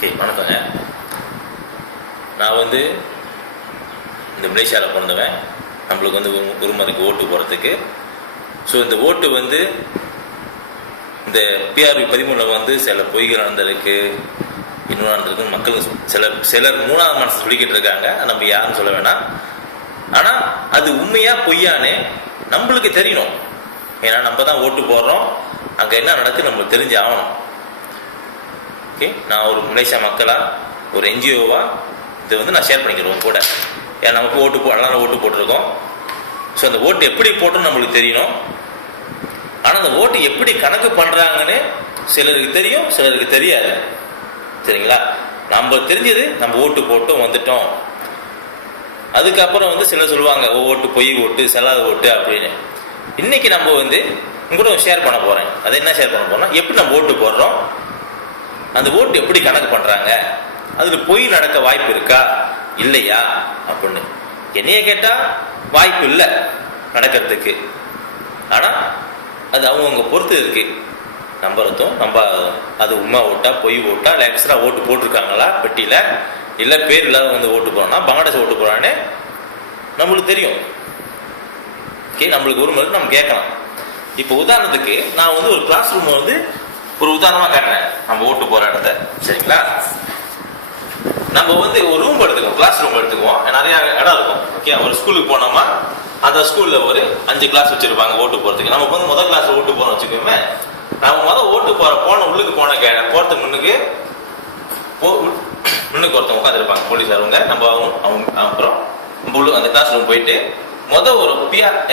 சரி, வணக்கங்க. நான் இந்த மலேசியாவில் பிறந்தவன். நம்மளுக்கு உரிமதிக்கு ஓட்டு போகிறதுக்கு. ஸோ இந்த ஓட்டு இந்த பிஆர்வி 13 சில பொய்கள் நடந்திருக்கு, இன்னும் நடந்திருக்கு. மக்கள் சிலர் மூணாவது மனசு சொல்லிக்கிட்டு இருக்காங்க, நம்ம யாருன்னு சொல்ல வேணாம். ஆனால் அது உண்மையா பொய்யானே நம்மளுக்கு தெரியணும். ஏன்னா நம்ம தான் ஓட்டு போடுறோம், அங்கே என்ன நடக்குது நம்மளுக்கு தெரிஞ்சு ஆகணும். ஓகே, நான் ஒரு மலேசியா மக்களாக, ஒரு என்ஜிஓவா இதை நான் ஷேர் பண்ணிக்கிறோம் கூட. ஏன்னா நமக்கு எல்லாரும் ஓட்டு போட்டிருக்கோம். ஸோ அந்த ஓட்டு எப்படி போட்டோன்னு நம்மளுக்கு தெரியணும். ஆனால் அந்த ஓட்டு எப்படி கணக்கு பண்ணுறாங்கன்னு சிலருக்கு தெரியும், சிலருக்கு தெரியாது. சரிங்களா? நம்ம தெரிஞ்சது நம்ம ஓட்டு போட்டோம் வந்துட்டோம். அதுக்கப்புறம் சிலர் சொல்லுவாங்க ஓட்டு பொய் ஓட்டு, செல்லாத ஓட்டு அப்படின்னு. இன்னைக்கு நம்ம உங்கூட ஷேர் பண்ண போகிறேன். அதை என்ன ஷேர் பண்ண போறோம்னா, எப்படி நம்ம ஓட்டு போடுறோம், அந்த ஓட்டு எப்படி கணக்கு பண்ணுறாங்க, அதில் பொய் நடக்க வாய்ப்பு இருக்கா இல்லையா அப்படின்னு. என்னைய கேட்டால் வாய்ப்பு இல்லை நடக்கிறதுக்கு. ஆனால் அது அவங்கவுங்க பொறுத்து இருக்கு. நம்புறதும் அது உண்மை ஓட்டா பொய் ஓட்டா, இல்லை எக்ஸ்ட்ரா ஓட்டு போட்டிருக்காங்களா பெட்டியில், இல்லை பேர் இல்லாத ஓட்டு போகிறோன்னா பங்களாதேஷ் ஓட்டு போகிறான்னு நம்மளுக்கு தெரியும். ஓகே, நம்மளுக்கு ஒரு முறை நம்ம கேட்கலாம். இப்போ உதாரணத்துக்கு நான் ஒரு கிளாஸ் ரூம் ஒரு உதாரணமாக காட்டுறேன், நம்ம ஓட்டு போகிற இடத்த. சரிங்களா? நம்ம ஒரு ரூம் எடுத்துக்குவோம், கிளாஸ் ரூம் எடுத்துக்குவோம். நிறைய இடம் இருக்கும். ஓகே, ஒரு ஸ்கூலுக்கு போனோமா, அந்த ஸ்கூலில் ஒரு 5 கிளாஸ் வச்சிருப்பாங்க ஓட்டு போகிறதுக்கு. நம்ம முதல் கிளாஸ் ஓட்டு போகிறோம் வச்சுக்கோமே. நம்ம ஓட்டு உள்ளுக்கு போகிறதுக்கு முன்னுக்கு ஒருத்தவங்க உட்காந்துருப்பாங்க, போலீஸாருங்க. அப்புறம் அந்த கிளாஸ் ரூம் போயிட்டு ஒரு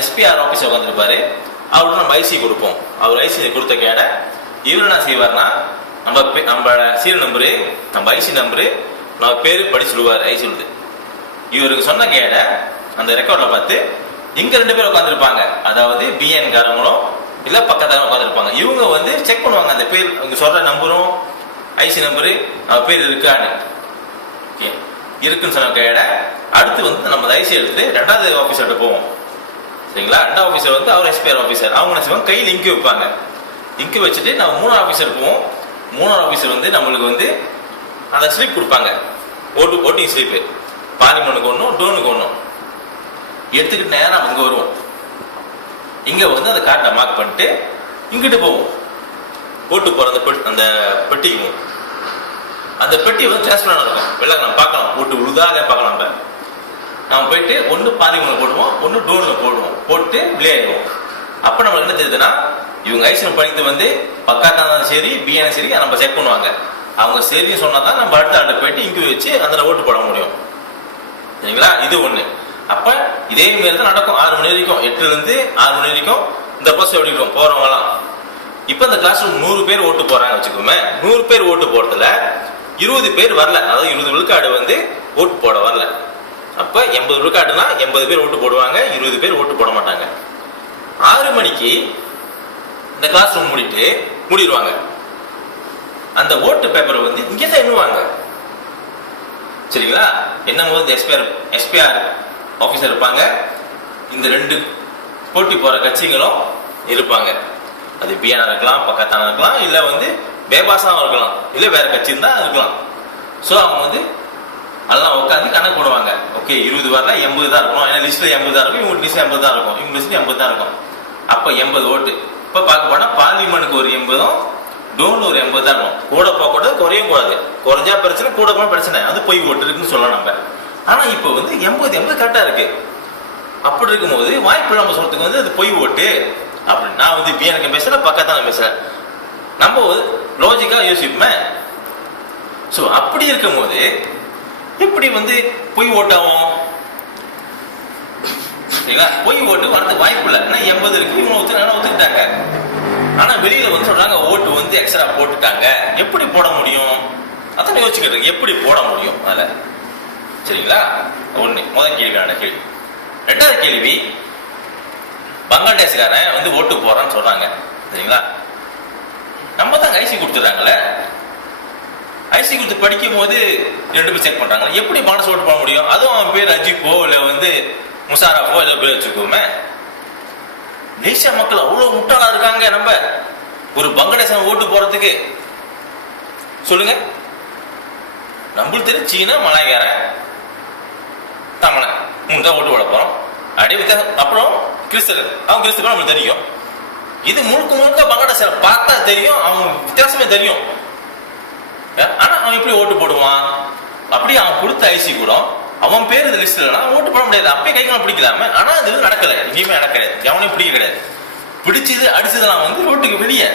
எஸ்பிஆர் ஆஃபீஸர் உட்காந்துருப்பாரு. அவருக்கு நம்ம ஐசி கொடுப்போம். அவர் ஐசி கொடுத்த கேட இவரு என்ன செய்வார்னா, நம்ம சீரியல் நம்பரு, நம்ம ஐசி நம்பரு, நம்ம பேரு படி சொல்லுவார். ஐசி சொல்லுது. இவருக்கு சொன்ன கேட அந்த ரெக்கார்ட்ல பார்த்து இங்க 2 பேர் உட்காந்துருப்பாங்க. அதாவது பிஎன் காரங்களும் இல்ல பக்கத்தார உட்காந்துருப்பாங்க. இவங்க செக் பண்ணுவாங்க அந்த பேர், இவங்க சொல்ற நம்பரும் ஐசி நம்பரு பேர் இருக்கான்னு. இருக்குன்னு சொன்ன கேட அடுத்து நம்ம ஐசி எடுத்து 2வது ஆபீசர்கிட்ட போவோம். சரிங்களா? 2வது ஆபீசர் அவர் எஸ்பிஆர் ஆபீசர். அவங்க என்ன செய்வாங்க, கையில் இங்கு வைப்பாங்க. இங்கு வச்சுட்டு நம்ம 3வது ஆபீசர் போவோம். 3வது ஆபீசர் நம்மளுக்கு அந்த ஸ்லிப் கொடுப்பாங்க, ஓட்டிங் ஸ்லிப்பு. பார்லிமெண்ட்டுக்கு ஒன்றும், டோனுக்கு ஒன்றும் எடுத்துக்கிட்டு நேரம் இங்கே வருவோம். இங்கே அந்த கார்டை மார்க் பண்ணிட்டு இங்கிட்டு போவோம். ஓட்டு போகிற அந்த பெட்டிக்கு அந்த பெட்டி டிரான்ஸ்பரண்ட் இருக்கும். வெளில நம்ம பார்க்கலாம், ஓட்டு உழுதாக பார்க்கலாம். நம்ம போயிட்டு ஒன்று பார்லிமெண்ட் போடுவோம், ஒன்று டோனில் போடுவோம். போட்டு விளையாடுவோம். அப்போ நம்மளுக்கு என்ன தெரியுதுன்னா, இவங்க ஐசிஎம் படித்து பக்காத்தான் சரி, பிஎன் சரி, நம்ம செக் பண்ணுவாங்க. அவங்க சரின்னு சொன்னா தான் நம்ம அடுத்த ஆண்டு போயிட்டு இங்கு வச்சு அதில் ஓட்டு போட முடியும். சரிங்களா? இது ஒண்ணு. அப்ப இதே மாதிரி தான் நடக்கும். 6 மணி வரைக்கும், 8லேருந்து 6 மணி வரைக்கும் இந்த பஸ் ஓடிடுவோம் போறவங்கலாம். இப்ப இந்த கிளாஸ் ரூம் 100 பேர் ஓட்டு போறாங்க வச்சுக்கோமே. 100 பேர் ஓட்டு போறதுல 20 பேர் வரல, அதாவது 20 விழுக்காடு ஓட்டு போட வரல. அப்ப 80 விழுக்காடுனா 80 பேர் ஓட்டு போடுவாங்க, 20 பேர் ஓட்டு போட மாட்டாங்க. 6 மணிக்கு இந்த கிளாஸ் ரூம் மூடிடுவாங்க. அந்த ஓட்டு பேப்பரை இங்கதான் எண்ணுவாங்க. சரிங்களா? என்னும் போது எஸ்பிஆர் ஆபீசர் இருப்பாங்க. இந்த 2 போட்டி போற கட்சிகளும் இருப்பாங்க. அது பியானா இருக்கலாம், பக்கத்தான இருக்கலாம், இல்ல பேபாசாவும் இருக்கலாம், இல்ல வேற கட்சி இருந்தா இருக்கலாம். ஸோ அவங்க அதெல்லாம் உட்காந்து கணக்கு போடுவாங்க. ஓகே, 20 வரல, 80 தான் இருக்கும். ஏன்னா லிஸ்ட்ல 80 தான் இருக்கும், இவங்க லிஸ்ட்ல 80 தான் இருக்கும், இவங்க லிஸ்ட்ல 80 தான் இருக்கும். அப்ப 80 ஓட்டு. இப்ப பார்க்க போனா பார்லிமெண்ட்டுக்கு ஒரு 80, டோன் ஒரு 80 தான் இருக்கும். கூட போகக்கூடாது, குறையும் கூடாது. குறைஞ்சா பிரச்சனை, கூட போன பிரச்சனை. அது பொய் ஓட்டு இருக்குன்னு சொல்லலாம் நம்ம. ஆனா இப்ப 80 கரெக்டா இருக்கு. அப்படி இருக்கும்போது வாய்ப்பு நம்ம சொல்றதுக்கு அது பொய் ஓட்டு அப்படின்னு. நான் பிஎனுக்கு பேசுறேன், பக்கத்தான் பேசுறேன். நம்ம லாஜிக்கா யோசிப்போமே. ஸோ அப்படி இருக்கும் போது எப்படி பொய் ஓட்டாகும்? சரிங்களா? பொய் ஓட்டு வரதுக்கு வாய்ப்பு இல்லை. ஏன்னா 80 இருக்கு, இவங்க ஒத்துக்கிட்டாங்க. ஆனா வெளியில சொல்றாங்க ஓட்டு எக்ஸ்ட்ரா போட்டுட்டாங்க. எப்படி போட முடியும்? அதான் யோசிச்சுக்கிட்டு எப்படி போட முடியும் அதுல. சரிங்களா? ஒண்ணு முதல் கேள்வியான கேள்வி. 2வது கேள்வி, பங்களாதேஷ்காரன் ஓட்டு போறான்னு சொல்றாங்க. சரிங்களா? நம்ம தான் ஐசி கொடுத்துறாங்கல்ல. ஐசி கொடுத்து படிக்கும் போது 2 பேர் செக் பண்றாங்க. எப்படி மனசு ஓட்டு போட முடியும்? அதுவும் அவன் பேர் அஜிப்போ இல்ல முஷாரஃபோ ஏதோ பேர் வச்சுக்கோமே. தேசிய மக்கள் அவ்வளவு முட்டாளா இருக்காங்க. நம்ம ஒரு பங்களாதேஷ் ஓட்டு போறதுக்கு சொல்லுங்க. நம்மளுக்கு தெரியும் சீனா, மலாய்க்காரன், தமிழன் 3 தான் ஓட்டு போட போறோம். அப்படியே வித்தியாசம். அப்புறம் கிறிஸ்தவன், அவன் கிறிஸ்தவன் நம்மளுக்கு தெரியும். இது முழுக்க முழுக்க பங்களாதேஷ் பார்த்தா தெரியும், அவன் வித்தியாசமே தெரியும். ஆனா அவன் எப்படி ஓட்டு போடுவான்? அப்படி அவன் கொடுத்த ஐசி கூட அவன் பேர் இந்த லிஸ்ட் இல்லைன்னா ஓட்டு போட முடியாது. அப்பயே கைக்காலம் பிடிக்கலாம. ஆனா இது நடக்கல, எங்கேயுமே நடக்கிறது, எவனையும் பிடிக்க கிடையாது. பிடிச்சது அடிச்சதெல்லாம் வந்து ரோட்டுக்கு வெளியே.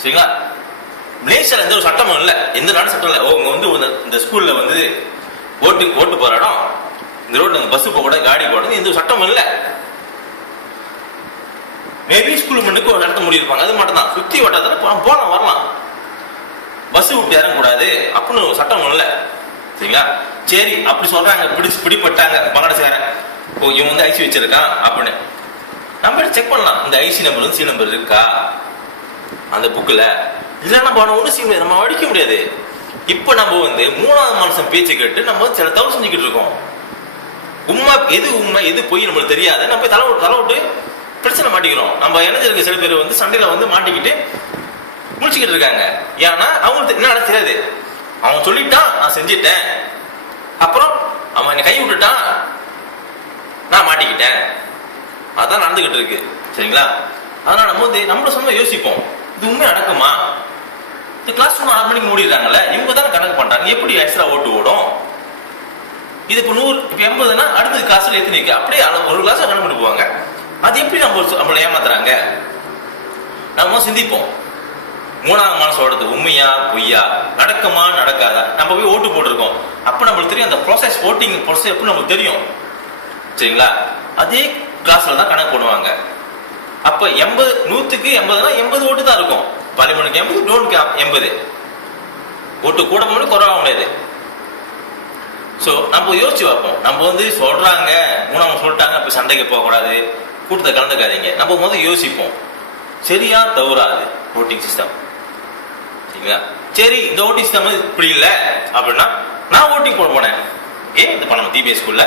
சரிங்களா? மலேசியால எந்த ஒரு சட்டமும் இல்லை, எந்த நாடு சட்டம் இல்லை. உங்க வந்து இந்த ஸ்கூல்ல வந்து ஓட்டு போற இடம், இந்த ரோட்ல பஸ் போக கூட, காடி போட எந்த ஒரு சட்டமும் இல்லை. மேபி ஸ்கூல் மண்ணுக்கு ஒரு நடத்த முடியிருப்பாங்க, அது மட்டும் தான். சுத்தி வட்டாரத்துல போலாம் வரலாம், பஸ் விட்டு இறங்கக்கூடாது அப்படின்னு ஒரு சட்டம் இல்லை. சரிங்களா? சரி, அப்படி சொல்றாங்க, பிடிப்பட்டாங்க பங்களாதேஷ்காரன். ஓ, இவன் வந்து ஐசி வச்சிருக்கான் அப்படின்னு நம்ம செக் பண்ணலாம். இந்த ஐசி நம்பர் வந்து சி நம்பர் இருக்கா அந்த புக்ல? இல்லைன்னா நம்ம ஒன்றும் செய்ய முடியாது, நம்ம அடிக்க முடியாது. இப்ப நம்ம வந்து 3வது மனுஷன் பேச்சு கேட்டு நம்ம சில தவறு செஞ்சுக்கிட்டு இருக்கோம். உண்மை எது பொய் நம்மளுக்கு தெரியாது. நம்ம தலை விட்டு பிரச்சனை மாட்டிக்கிறோம். நம்ம இணைஞ்சிருக்க சில பேர் வந்து சண்டையில வந்து மாட்டிக்கிட்டு முடிச்சுக்கிட்டு இருக்காங்க. ஏன்னா அவங்களுக்கு என்ன தெரியாது. அவன் சொல்லிட்டான், நான் செஞ்சிட்டேன், அப்புறம் அவன் என்னை கை விட்டுட்டான், நான் மாட்டிக்கிட்டேன். அதான் நடந்துகிட்டு இருக்கு. சரிங்களா? அதனால நம்ம வந்து நம்மள சொன்ன யோசிப்போம், இது உண்மை நடக்குமா? இந்த கிளாஸ் ரூம் 6 மணிக்கு மூடிடுறாங்கல்ல, இவங்க தானே கணக்கு பண்றாங்க, எப்படி எக்ஸ்ட்ரா ஓட்டு ஓடும்? இது இப்போ 100, இப்போ 80னா அடுத்த கிளாஸ்ல எத்தனை இருக்கு? அப்படியே ஒரு கிளாஸ் கணக்கு பண்ணி போவாங்க. அது எப்படி நம்மளை ஏமாத்துறாங்க? நம்ம சிந்திப்போம். 3வது மனசு ஓடுறது உண்மையா பொய்யா, நடக்குமா நடக்காதா? நம்ம போய் ஓட்டு போட்டிருக்கோம், அப்ப நம்மளுக்கு தெரியும் அந்த ப்ராசஸ், ஓட்டிங் ப்ராசஸ் எப்படி நமக்கு தெரியும். சரிங்களா? அதே கிளாஸ்ல தான் கணக்கு போடுவாங்க. அப்ப 100க்கு 80னா 80 ஓட்டு தான் இருக்கும். பார்லிமெண்ட்டுக்கு 80, டோனுக்கு 80. ஓட்டு கூட முடியும், குறைவாக முடியாது. ஸோ நம்ம யோசிச்சு பார்ப்போம். நம்ம வந்து சொல்றாங்க, 3வது சொல்லிட்டாங்க, அப்ப சண்டைக்கு போகக்கூடாது, கூட்டத்தை கலந்துக்காதீங்க. நம்ம முதல் யோசிப்போம், சரியா தவறாது ஓட்டிங் சிஸ்டம். சரிங்களா? சரி, இந்த ஓட்டிங் சிஸ்டம் இப்படி இல்லை அப்படின்னா நான் ஓட்டிங் போட போனேன். இந்த பண்ண டிபிஎஸ் ஸ்கூல்ல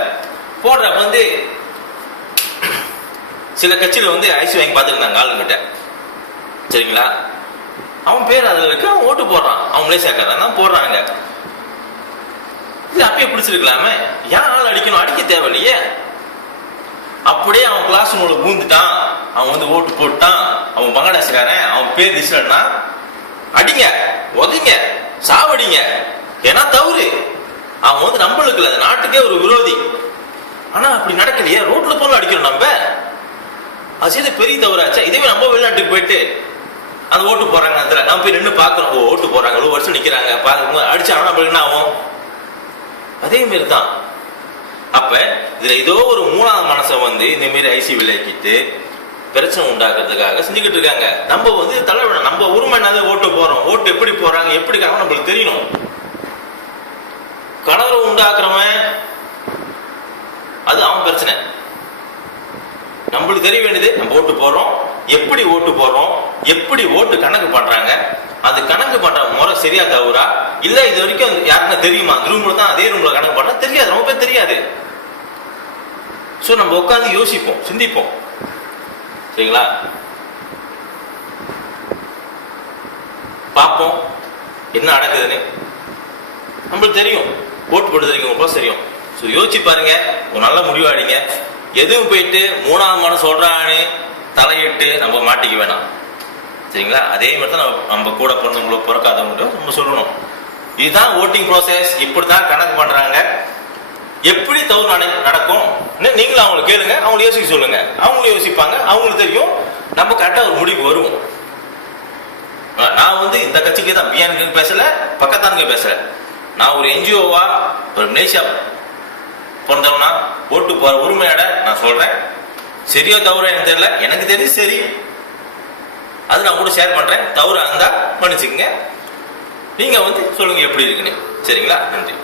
போடுறப்ப வந்து சில கட்சியில வந்து ஐசி வாங்கி பார்த்துருந்தாங்க ஆளுங்கிட்ட. சரிங்களா? அவன் பேர் அதுல இருக்கு, அவன் ஓட்டு போடுறான், அவங்களே சேர்க்கறான் போடுறாங்க. இது அப்பயே பிடிச்சிருக்கலாமே, ஏன் ஆள் அடிக்கணும்? அடிக்க தேவையில்லையே. அப்படியே அவன் கிளாஸ் ரூம்ல பூந்துட்டான், அவன் வந்து ஓட்டு போட்டான், அவன் பங்களாதேஷ்காரன், அவன் பேர் திசைன்னா அடிங்க, ஒதுங்க, சாவடிங்க. ஏன்னா தவறு. அவன் வந்து நம்மளுக்கு இல்லை, அந்த நாட்டுக்கே ஒரு விரோதி. ஆனா அப்படி நடக்கலையே, ரோட்ல போல அடிக்கிறோம் நம்ம. அது செய்த பெரிய தவறாச்சா? இதுவே நம்ம வெளிநாட்டுக்கு போயிட்டு அந்த ஓட்டு போறாங்க, அதுல நம்ம போய் நின்று பாக்குறோம், ஓட்டு போறாங்க, ஒரு வருஷம் நிக்கிறாங்க, பாக்கும்போது அடிச்சாங்கன்னா நம்மளுக்கு என்ன ஆகும்? அதே மாதிரி தான். அப்ப இதுல ஏதோ ஒரு 3வது மனசை வந்து இந்த மாதிரி ஐசி விலக்கிட்டு பிரச்சனை உண்டாக்குறதுக்காக செஞ்சுக்கிட்டு இருக்காங்க. நம்ம வந்து தலைவிட, நம்ம உரிமை என்னது? ஓட்டு போறோம், ஓட்டு எப்படி போறாங்க, எப்படி நம்மளுக்கு தெரியணும். கலவரம் உண்டாக்குறவன் அது அவன் பிரச்சனை. நம்மளுக்கு தெரிய வேண்டியது, நம்ம ஓட்டு போறோம், எப்படி ஓட்டு போறோம், எப்படி ஓட்டு கணக்கு பண்றாங்க, அது கணக்கு பண்ற முறை சரியா தவறா, இல்ல இது வரைக்கும் யாருன்னா தெரியுமா? அந்த ரூம்ல தான் அதே ரூம்ல கணக்கு பண்ணா தெரியாது, ரொம்ப பேர் தெரியாது. சோ நம்ம உட்காந்து யோசிப்போம், சிந்திப்போம். சரிங்களா? பார்ப்போம் என்ன நடக்குதுன்னு. நம்மளுக்கு தெரியும், ஓட்டு போடுறதுக்கு உங்களுக்கு தெரியும். ஸோ யோசிச்சு பாருங்க, ஒரு நல்ல முடிவாடிங்க. எதுவும் போயிட்டு 3வது மனம் சொல்றான்னு தலையிட்டு நம்ம மாட்டிக்க வேணாம். சரிங்களா? அதே மாதிரி தான் நம்ம கூட பிறந்தவங்களோ பிறக்காதவங்களோ நம்ம சொல்லணும், இதுதான் ஓட்டிங் ப்ராசஸ், இப்படித்தான் கணக்கு பண்றாங்க, எப்படி தவறு நடக்கும் நீங்களும் அவங்களுக்கு கேளுங்க, அவங்களை யோசிக்க சொல்லுங்க, அவங்களும் யோசிப்பாங்க, அவங்களுக்கு தெரியும், நம்ம கரெக்டா ஒரு முடிவுக்கு வருவோம். நான் வந்து இந்த கட்சிக்கு தான் பியானுக்கு பேசல, பக்கத்தானுக்கு பேசல. நான் ஒரு என்ஜிஓவா, ஒரு மலேசியா பிறந்தவனா ஓட்டு போற உரிமையோட நான் சொல்றேன். சரியோ தவறோ எனக்கு தெரியல, எனக்கு தெரிஞ்சு சரி, அது நான் கூட ஷேர் பண்றேன். தவறு இருந்தா மன்னிச்சுக்கங்க, நீங்க வந்து சொல்லுங்க எப்படி இருக்குன்னு. சரிங்களா? நன்றி.